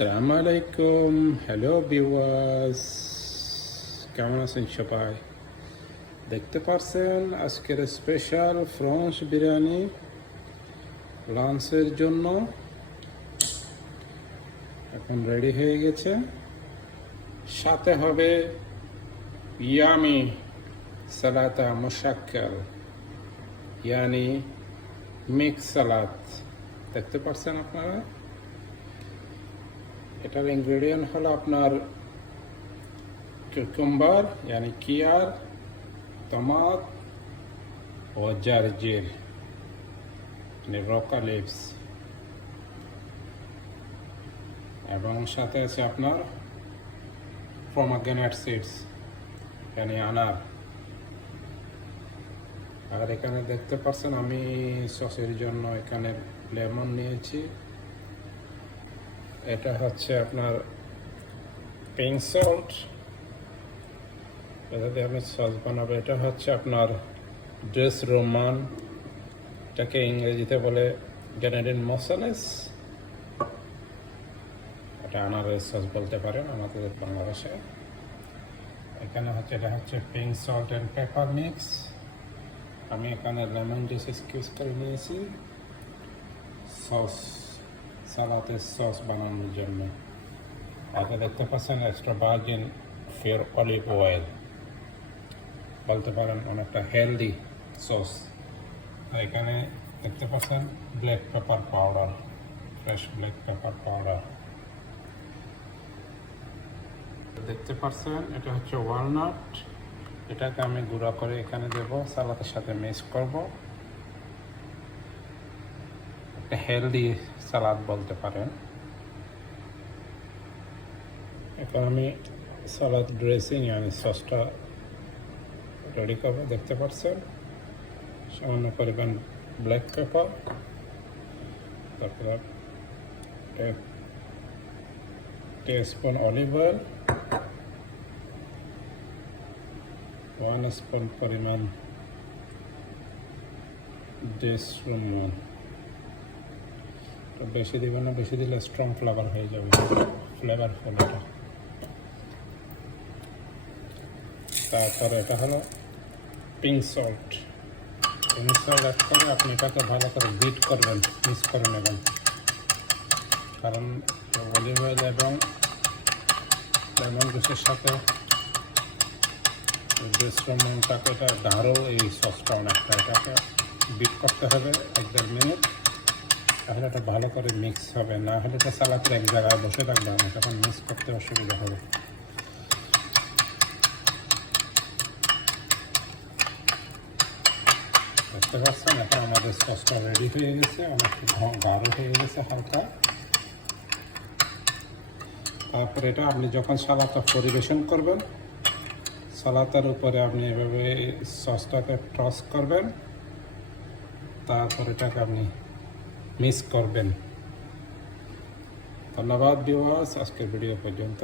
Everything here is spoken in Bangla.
আসসালামু আলাইকুম, হ্যালো ভিউয়ার্স, কেমন আছেন সবাই? দেখতে পাচ্ছেন আজকের স্পেশাল ফ্রান্স বিরিয়ানি লাঞ্চের জন্য এখন রেডি হয়ে গেছে। সাথে হবে ইয়ামি সালাতা মুশাক্কাল, ইয়ানি মিক্স সালাদ। দেখতে পাচ্ছেন আপনারা, এটার ইনগ্রেডিয়েন্ট হলো আপনার cucumber यानी कियार, टमाट और জারজির यानी রকা লিভস, এবং সাথে আছে আপনার পমগ্রানেট সিডস यानी আনার। আর এখানে দেখতে পাচ্ছেন আমি সসের জন্য এখানে লেমন নিয়েছি। এটা হচ্ছে আপনার পিঙ্ক সল্ট, এটা দিয়ে আমি সস বানাবো। এটা হচ্ছে আপনার ড্রেস রোমান, এটাকে ইংরেজিতে বলে গ্রেনাডিন মশালেস, এটা আনারের সস বলতে পারেন আমাদের বাংলা ভাষায়। এখানে হচ্ছে এটা হচ্ছে pink salt and paper mix. আমি এখানে লেমন জুস স্কুইজ করে নিয়েছি সস, সালাদের সস বানানোর জন্য। আগে দেখতে পাচ্ছেন extra virgin fair olive oil, বলতে পারেন অনেকটা হেলদি সস। এখানে দেখতে পাচ্ছেন black pepper powder, fresh black pepper powder দেখতে পাচ্ছেন। এটা হচ্ছে ওয়ালনাট, এটাকে আমি গুঁড়া করে এখানে দেব, সালাদের সাথে মিক্স করব। একটা হেলদি সালাদ বলতে পারেন। এখন আমি সালাদ ড্রেসিং yani সসটা রেডি করবো। দেখতে পাচ্ছেন সামান্য পরিমাণ ব্ল্যাক পেপার, তারপর টিস্পুন অলিভ অয়েল, 1 স্পুন পরিমাণ ড্রেস রোমান। বেশি দিবেন না, বেশি দিলে স্ট্রং ফ্লেভার হয়ে যাবে, ফ্লেভারফুল এটা। তারপরে এটা হলো pink salt. Pink salt add করে আপনি এটাকে ভালো করে বিট করবেন, মিক্স করে নেবেন, কারণ অলিভ অয়েল এবং লেমন জুসের সাথে ড্রেসরমনটাকে এটা গাঢ়, এই সসটা অনেকটা, এটাকে বিট করতে হবে 1-1.5 মিনিট, তাহলে এটা ভালো করে মিক্স হবে। না হলে এটা সালাদের এক জায়গায় বসে থাকবে না, তখন মিক্স করতে অসুবিধা হবে। দেখতে পাচ্ছেন এখন আমাদের সসটা রেডি হয়ে গেছে, অনেক গাঢ় হয়ে গেছে হালকা। তারপরে এটা আপনি যখন সালাদটা পরিবেশন করবেন, সালাদের উপরে আপনি এভাবে সসটাকে টস করবেন, তারপর এটাকে আপনি মিক্স করবেন। ধন্যবাদ ভিউয়ার্স, আজকের ভিডিও পর্যন্ত।